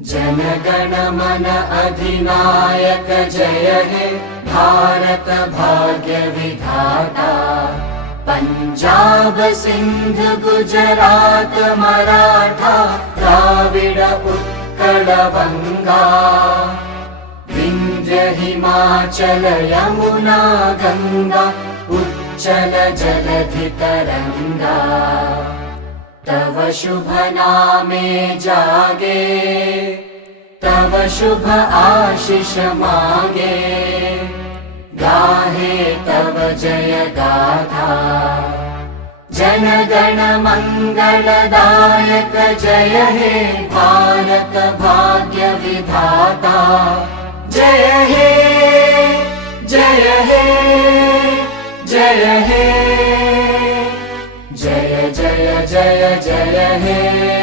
जनगण मन अधिनायक जय हे भारत भाग्य विधाता। पंजाब सिंध गुजरात मराठा द्राविड उत्कल बंगा। विंध्य हिमाचल यमुना गंगा उच्चल जलधि तरंगा। तव शुभ नामे जागे तव शुभ आशीष मागे। गाहे तव जय गाथा जनगण मंगलदायक जय हे भारत भाग्य विधाता। जय हे जय हे जय हे जय जय जय जय हे।